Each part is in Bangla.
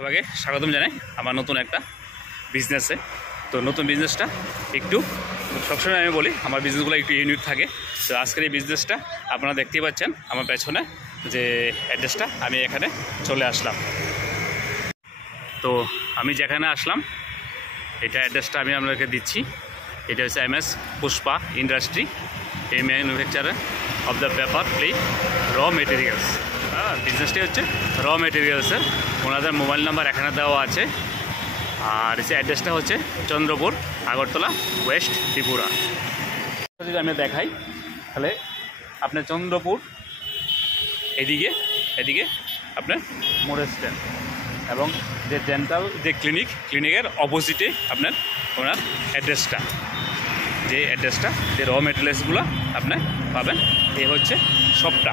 সবাইকে স্বাগতম জানাই আমার নতুন একটা বিজনেসে। তো নতুন বিজনেসটা একটু সবসময় আমি বলি আমার বিজনেসগুলো একটু ইউনিক থাকে। তো আজকের এই বিজনেসটা আপনারা দেখতেই পাচ্ছেন আমার পেছনে যে অ্যাড্রেসটা, আমি এখানে চলে আসলাম। তো আমি যেখানে আসলাম এটা অ্যাড্রেসটা আমি আপনাদেরকে দিচ্ছি। এটা হচ্ছে MS পুষ্পা ইন্ডাস্ট্রি, এই manufacturer of the paper plate raw materials. বিজনেসটি হচ্ছে র মেটেরিয়ালসের। ওনাদের মোবাইল নাম্বার এখানে দেওয়া আছে। আর সে অ্যাড্রেসটা হচ্ছে চন্দ্রপুর, আগরতলা, ওয়েস্ট ত্রিপুরা। যদি আমি দেখাই তাহলে আপনার চন্দ্রপুর এদিকে আপনার মোড় স্ট্যান্ড এবং যে ডেন্টাল যে ক্লিনিকের অপোজিটে আপনার ওনার অ্যাড্রেসটা, যে র মেটেরিয়ালসগুলো আপনার পাবেন। এই হচ্ছে সবটা।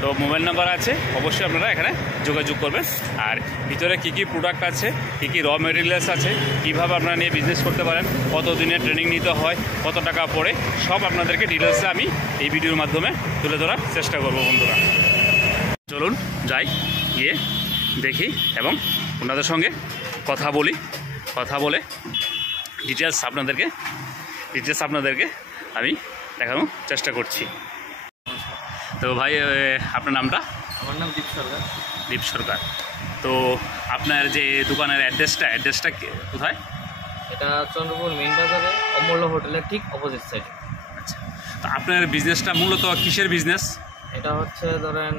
তো মোবাইল নাম্বার আছে, অবশ্যই আপনারা এখানে যোগাযোগ করবেন। আর ভিতরে কী কী প্রোডাক্ট আছে, কী কী র মেটেরিয়ালস আছে, কীভাবে আপনারা নিয়ে বিজনেস করতে পারেন, কত দিনের ট্রেনিং নিতে হয়, কত টাকা পড়ে, সব আপনাদেরকে ডিটেলসে আমি এই ভিডিওর মাধ্যমে তুলে ধরার চেষ্টা করব। বন্ধুরা চলুন যাই, গিয়ে দেখি এবং ওনাদের সঙ্গে কথা বলে ডিটেলস আপনাদেরকে আমি দেখানোর চেষ্টা করছি। তো ভাই আপনার নামটা? আমার নাম দীপ সরকার। তো আপনার যে দোকানের অ্যাড্রেসটা কোথায়? এটা চন্দ্রপুর মেইন বাজারে অমূল্য হোটেলের ঠিক অপোজিট সাইডে। আচ্ছা, তো আপনার বিজনেসটা মূলত কিসের বিজনেস? এটা হচ্ছে ধরেন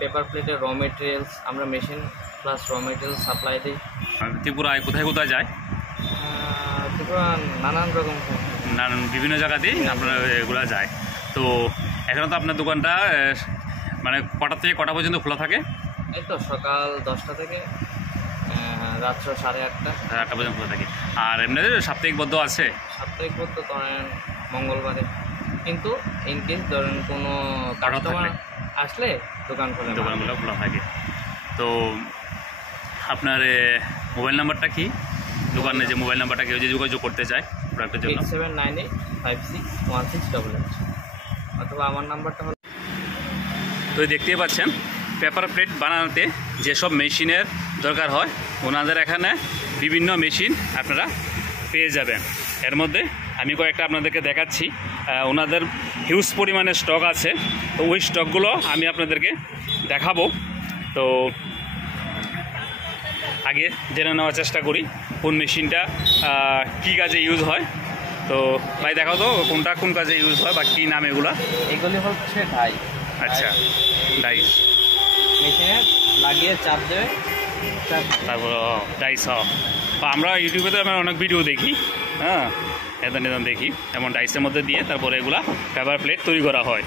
পেপার প্লেটের র মেটেরিয়ালস, আমরা machine plus raw materials supply দিই। ত্রিপুরায় কোথায় যায়? ত্রিপুরা নানান রকম বিভিন্ন জায়গাতেই আপনার এগুলো যায়। তো এখানে তো আপনার দোকানটা মানে কটা থেকে কটা পর্যন্ত খোলা থাকে? এই তো সকাল 10টা থেকে রাত্র 8:30 পর্যন্ত খোলা থাকে। আর এমনি সাপ্তাহিক বদ্ধ আছে? সাপ্তাহিক বদ্ধ ধরেন মঙ্গলবারে, কিন্তু ইনকেস ধরেন কোনো কাস্টমার আসলে দোকানগুলো খোলা থাকে। তো আপনার মোবাইল নাম্বারটা কি? দোকানে যে মোবাইল নাম্বারটা কেউ যে যোগাযোগ করতে চায় প্রোডাক্টের জন্য? 8798561188, অথবা আমার নাম্বারটা হলো। তো দেখতেই পাচ্ছেন পেপার প্লেট বানাতে যেসব মেশিনের দরকার হয় ওনাদের এখানে বিভিন্ন মেশিন আপনারা পেয়ে যাবেন। এর মধ্যে আমি কয়েকটা আপনাদেরকে দেখাচ্ছি। ওনাদের হিউজ পরিমাণে স্টক আছে। তো ওই স্টকগুলো আমি আপনাদেরকে দেখাবো। তো আগে জেনে নেওয়ার চেষ্টা করি কোন মেশিনটা কী কাজে ইউজ হয়। তো ভাই দেখাও তো কোন কাজে ইউজ হয় বা কী নাম এগুলা? এগুলি হচ্ছে ডাই। আচ্ছা, ডাইস মেশিনে লাগিয়ে চাপ দেবে, তারপর ডাইস। আমরা ইউটিউবে তো আমরা অনেক ভিডিও দেখি, হ্যাঁ এমন দেখি এমন ডাইসের মধ্যে দিয়ে তারপরে এগুলা পেপার প্লেট তৈরি করা হয়।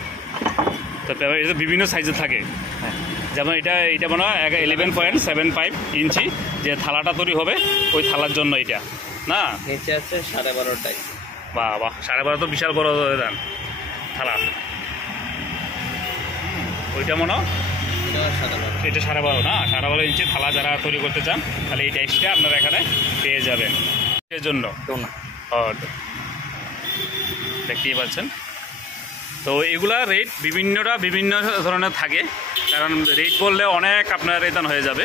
তো পেপার এটা বিভিন্ন সাইজে থাকে। যেমন এটা মনে হয় 11.75 ইঞ্চি যে থালাটা তৈরি হবে ওই থালার জন্য এটা না। নিচে আছে 12.5 ডাইস। বাহ 12.5 তো বিশাল বড় দেন থালা। ওইটা মনে হয় এটা 12.5 না, 12.5 ইঞ্চি থালা যারা তৈরি করতে চান তাহলে এই ডাইসটা আপনারা এখানে পেয়ে যাবেন। এর জন্য দেখতেই পাচ্ছেন। তো এগুলা রেট বিভিন্ন ধরনের থাকে, কারণ রেট বললে অনেক আপনার রেতন হয়ে যাবে,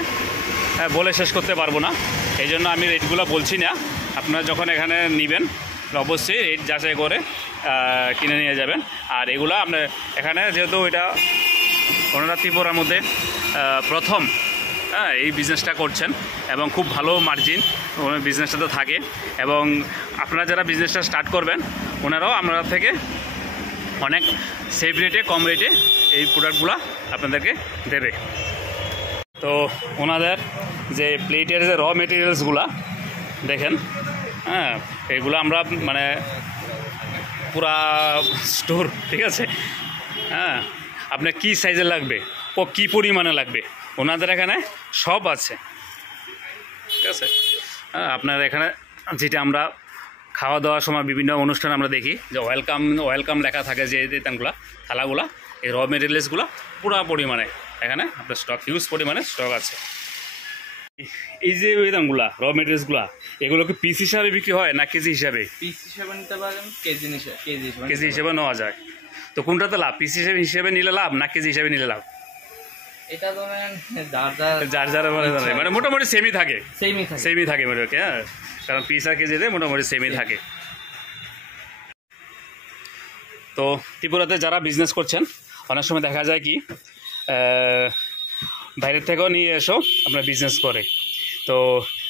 বলে শেষ করতে পারবো না। এই জন্য আমি রেটগুলো বলছি না। আপনারা যখন এখানে নেবেন অবশ্যই রেট যাচাই করে কিনে নিয়ে যাবেন। আর এগুলো আপনার এখানে যেহেতু এটা ওনারা ত্রিপুরার মধ্যে প্রথম এই বিজনেসটা করছেন এবং খুব ভালো মার্জিন বিজনেসটাতে থাকে, এবং আপনারা যারা বিজনেসটা স্টার্ট করবেন ওনারাও আমরা থেকে অনেক সেভ রেটে কম রেটে এই প্রোডাক্টগুলো আপনাদেরকে দেবে। তো ওনাদের যে প্লেটের যে র মেটেরিয়ালসগুলো দেখেন, হ্যাঁ এগুলো আমরা মানে পুরা স্টোর, ঠিক আছে, হ্যাঁ আপনার কী সাইজে লাগবে ও কী পরিমাণে লাগবে ওনাদের এখানে সব আছে, ঠিক আছে। হ্যাঁ আপনার এখানে যেটা আমরা খাওয়া দাওয়ার সময় বিভিন্ন অনুষ্ঠান আমরা দেখি যে ওয়েলকাম লেখা থাকে যে থালাগুলা, এই র মেটেরিয়ালসগুলো পুরো পরিমাণে এখানে আপনার স্টক, হিউজ পরিমাণে স্টক আছে। এই যে দামগুলা র মেটেরিয়ালসগুলা এগুলো কি পিস হিসাবে বিক্রি হয় না কেজি হিসাবে? পিস হিসাবে নিতে পারেন, কেজি হিসাবে নেওয়া যায়। তো কোনটাতে লাভ, পিস হিসেবে নিলে লাভ না কেজি হিসাবে নিলে লাভ? এটা ধরেন যার যার যার মানে মোটামুটি সেমই থাকে সেমই থাকে মোটামুটি, হ্যাঁ, কারণ পিস আর কেজিতে মোটামুটি সেমই থাকে। তো ত্রিপুরাতে যারা বিজনেস করছেন অনেক সময় দেখা যায় কি বাইরের থেকেও নিয়ে এসো আপনার বিজনেস করে। তো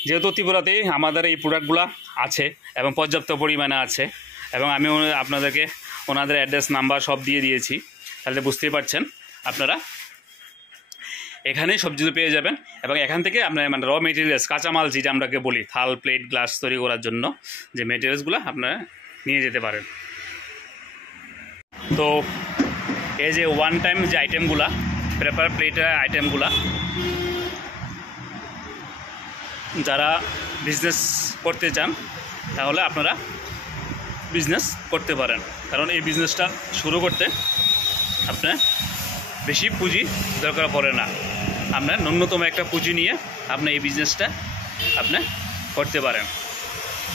যেহেতু ত্রিপুরাতেই আমাদের এই প্রোডাক্টগুলো আছে এবং পর্যাপ্ত পরিমাণে আছে, এবং আমি আপনাদেরকে ওনাদের অ্যাড্রেস নাম্বার সব দিয়ে দিয়েছি, তাহলে বুঝতেই পারছেন আপনারা এখানেই সবজিগুলো পেয়ে যাবেন। এবং এখান থেকে আপনার মানে র মেটেরিয়ালস, কাঁচামাল যেটা আমরাকে বলি থাল, প্লেট, গ্লাস তৈরি করার জন্য যে মেটেরিয়ালসগুলো আপনারা নিয়ে যেতে পারেন। তো এই যে ওয়ান টাইম যে আইটেমগুলা, পেপার প্লেটের আইটেমগুলা, যারা বিজনেস করতে চান তাহলে আপনারা বিজনেস করতে পারেন, কারণ এই বিজনেসটা শুরু করতে আপনার বেশি পুঁজি দরকার পড়ে না। আপনার ন্যূনতম একটা পুঁজি নিয়ে আপনি এই বিজনেসটা আপনি করতে পারেন,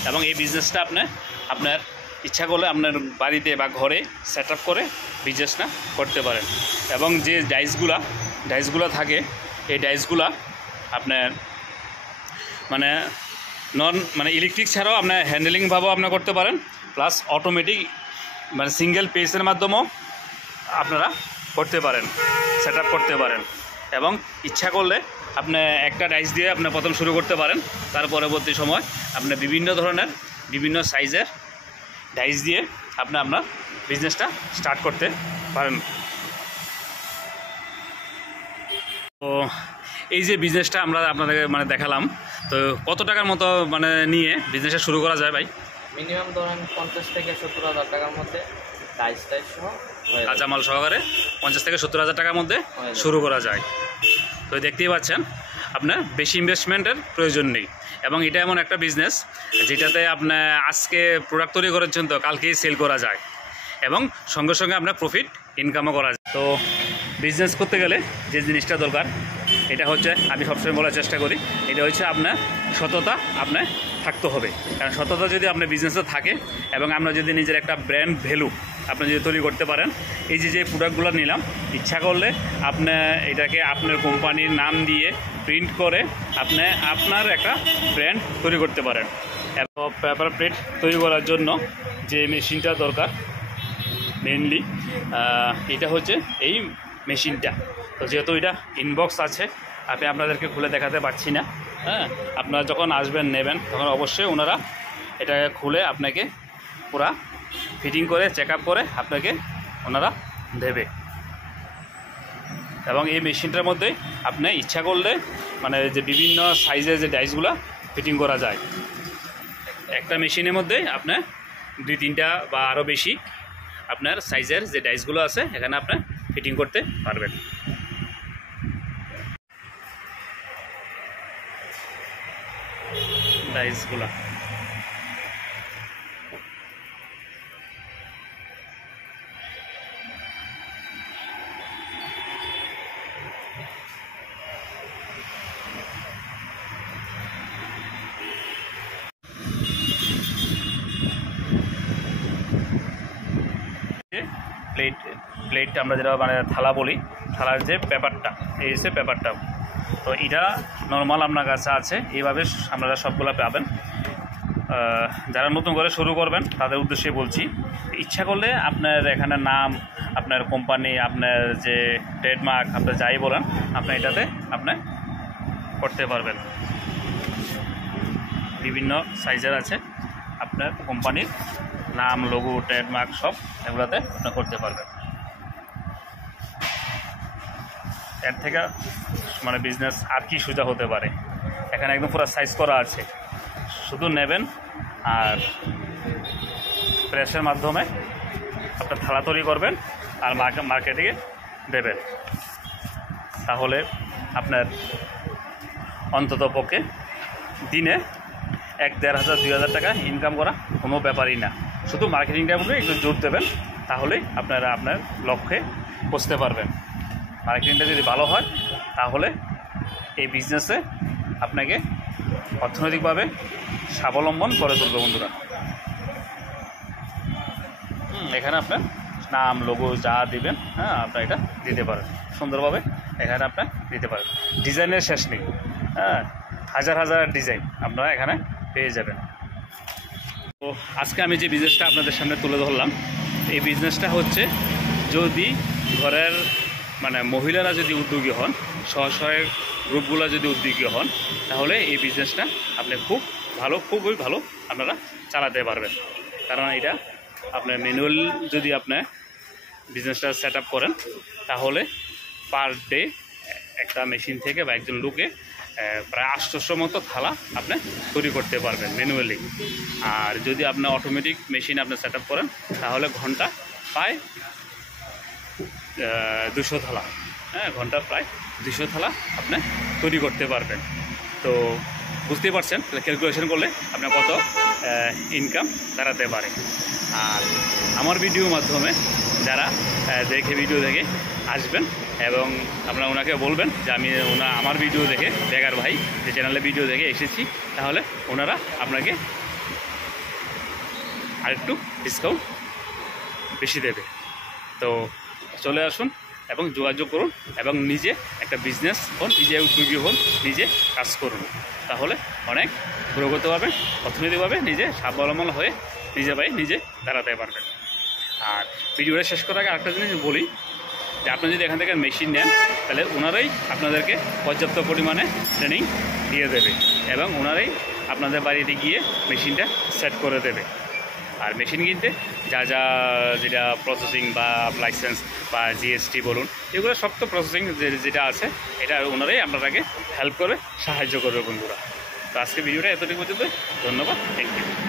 এবং এই বিজনেসটা আপনার ইচ্ছা করলে আপনার বাড়িতে বা ঘরে সেট আপ করে বিজনেসটা করতে পারেন। এবং যে ডাইসগুলো থাকে এই ডাইসগুলো আপনার মানে ইলেকট্রিক ছাড়াও আপনার হ্যান্ডেলিংভাবেও আপনার করতে পারেন, প্লাস অটোমেটিক মানে সিঙ্গেল পেসের মাধ্যমেও আপনারা করতে পারেন, সেট আপ করতে পারেন। এবং ইচ্ছা করলে আপনি একটা ডাইস দিয়ে আপনি প্রথম শুরু করতে পারেন, তার পরবর্তী সময় আপনি বিভিন্ন ধরনের বিভিন্ন সাইজের ডাইস দিয়ে আপনার বিজনেসটা স্টার্ট করতে পারেন। তো এই যে বিজনেসটা আমরা আপনাদেরকে মানে দেখালাম, তো কত টাকার মতো মানে নিয়ে বিজনেসটা শুরু করা যায় ভাই? মিনিমাম ধরেন 50 থেকে 70,000 টাকার মধ্যে ডাইস সহ কাঁচামাল সহকারে 50 থেকে 70,000 টাকার মধ্যে শুরু করা যায়। তো দেখতেই পাচ্ছেন আপনার বেশি ইনভেস্টমেন্টের প্রয়োজন নেই, এবং এটা এমন একটা বিজনেস যেটাতে আপনার আজকে প্রোডাক্ট তৈরি করেছেন তো কালকেই সেল করা যায়, এবং সঙ্গে সঙ্গে আপনার প্রফিট ইনকামও করা যায়। তো বিজনেস করতে গেলে যে জিনিসটা দরকার এটা হচ্ছে, আমি সবসময় বলার চেষ্টা করি, এটা হচ্ছে আপনার সততা আপনার থাকতে হবে। কারণ সততা যদি আপনার বিজনেসে থাকে এবং আমরা যদি নিজের একটা ব্র্যান্ড ভ্যালু আপনি যদি তৈরি করতে পারেন, এই যে পেপারগুলো নিলাম, ইচ্ছা করলে আপনি এটাকে আপনার কোম্পানির নাম দিয়ে প্রিন্ট করে আপনার একটা ব্র্যান্ড তৈরি করতে পারেন। এবং পেপার প্লেট তৈরি করার জন্য যে মেশিনটা দরকার মেনলি এটা হচ্ছে এই মেশিনটা। তো যেহেতু এটা ইনবক্স আছে, আমি আপনাদেরকে খুলে দেখাতে পারছি না, হ্যাঁ, আপনারা যখন আসবেন নেবেন তখন অবশ্যই ওনারা এটাকে খুলে আপনাকে পুরা ফিটিং করে চেক আপ করে আপনাকে ওনারা দেবে। এবং এই মেশিনটার মধ্যে আপনি ইচ্ছা করলে মানে যে বিভিন্ন সাইজের যে ডাইসগুলো ফিটিং করা যায়, একটা মেশিনের মধ্যে আপনার 2-3টা বা আরও বেশি আপনার সাইজের যে ডাইসগুলো আছে এখানে আপনি ফিটিং করতে পারবেন। ডাইসগুলো প্লেট আমরা যেটা মানে থালা বলি, থালার যে পেপারটা, এই হচ্ছে পেপারটা। তো এটা নর্মাল আপনার কাছে আছে, এইভাবে আপনারা সবগুলো পাবেন। যারা নতুন করে শুরু করবেন তাদের উদ্দেশ্যে বলছি, ইচ্ছা করলে আপনার এখানে নাম, আপনার কোম্পানি, আপনার যে ট্রেডমার্ক, আপনার যাই বলেন আপনি এটাতে আপনি করতে পারবেন। বিভিন্ন সাইজের আছে, আপনার কোম্পানির নাম, লোগো, ট্রেডমার্ক সব এগুলোতে আপনি করতে পারবেন। এর থেকে মানে বিজনেস আর কি সুবিধা হতে পারে? এখানে একদম পুরো সাইজ করা আছে, শুধু নেবেন আর প্রেসের মাধ্যমে আপনার থালা তৈরি করবেন আর মার্কেটে দেবেন। তাহলে আপনার অন্তত পক্ষে দিনে 1,500-2,000 টাকা ইনকাম করা কোনো ব্যাপারই না। শুধু মার্কেটিংটা বলে একটু জোর দেবেন, তাহলেই আপনারা আপনার লক্ষ্যে পৌঁছতে পারবেন। মার্কেটিংটা যদি ভালো হয় তাহলে এই বিজনেসে আপনাকে অর্থনৈতিকভাবে স্বাবলম্বন করে তুলবে বন্ধুরা। এখানে আপনার নাম, লোগো যা দিবেন, হ্যাঁ, আপনারা এটা দিতে পারেন, সুন্দরভাবে এখানে আপনার দিতে পারেন। ডিজাইনের শেষ নেই, হ্যাঁ, হাজার হাজার ডিজাইন আপনারা এখানে পেয়ে যাবেন। তো আজকে আমি যে বিজনেসটা আপনাদের সামনে তুলে ধরলাম, এই বিজনেসটা হচ্ছে যদি ঘরের মানে মহিলারা যদি উদ্যোগী হন, স্বসহায়ক গ্রুপগুলো যদি উদ্যোগী হন, তাহলে এই বিজনেসটা আপনি খুবই ভালো আপনারা চালাতে পারবেন। কারণ এটা আপনার ম্যানুয়াল যদি আপনি বিজনেসটা সেট আপ করেন, তাহলে পার ডে একটা মেশিন থেকে বা একজন লোকে প্রায় 800 মতো থালা আপনি তৈরি করতে পারবেন ম্যানুয়ালি। আর যদি আপনি অটোমেটিক মেশিন আপনি সেট আপ করেন, তাহলে ঘন্টা প্রায় 200 থালা, হ্যাঁ, ঘন্টা প্রায় 200 থালা আপনি তৈরি করতে পারবেন। তো বুঝতেই পারছেন ক্যালকুলেশন করলে আপনার কত ইনকাম দাঁড়াতে পারে। আর আমার ভিডিওর মাধ্যমে যারা ভিডিও দেখে আসবেন এবং আপনারা ওনাকে বলবেন যে আমি আমার ভিডিও দেখে বেগার ভাই যে চ্যানেলে ভিডিও দেখে এসেছি, তাহলে ওনারা আপনাকে আরেকটু ডিসকাউন্ট বেশি দেবে। তো চলে আসুন এবং যোগাযোগ করুন এবং নিজে একটা বিজনেস হন, নিজে উদ্যোগী হন, নিজে কাজ করুন, তাহলে অনেক প্রগতি পাবেন, অর্থনৈতিকভাবে নিজে স্বাবলম্বন হয়ে নিজে পায়ে নিজে দাঁড়াতে পারবেন। আর ভিডিওটা শেষ করার আগে আরেকটা জিনিস বলি যে আপনি যদি এখান থেকে মেশিন নেন, তাহলে ওনারাই আপনাদেরকে পর্যাপ্ত পরিমাণে ট্রেনিং দিয়ে দেবে এবং ওনারাই আপনাদের বাড়িতে গিয়ে মেশিনটা সেট করে দেবে। আর মেশিন কিনতে যা যেটা প্রসেসিং বা লাইসেন্স বা জিএসটি বলুন, এগুলো সব তো প্রসেসিং যেটা আছে এটা ওনারাই আপনাদেরকে হেল্প করে সাহায্য করবে বন্ধুরা। তো আজকে ভিডিওটা এতটুকু পর্যন্ত, ধন্যবাদ, থ্যাংক ইউ।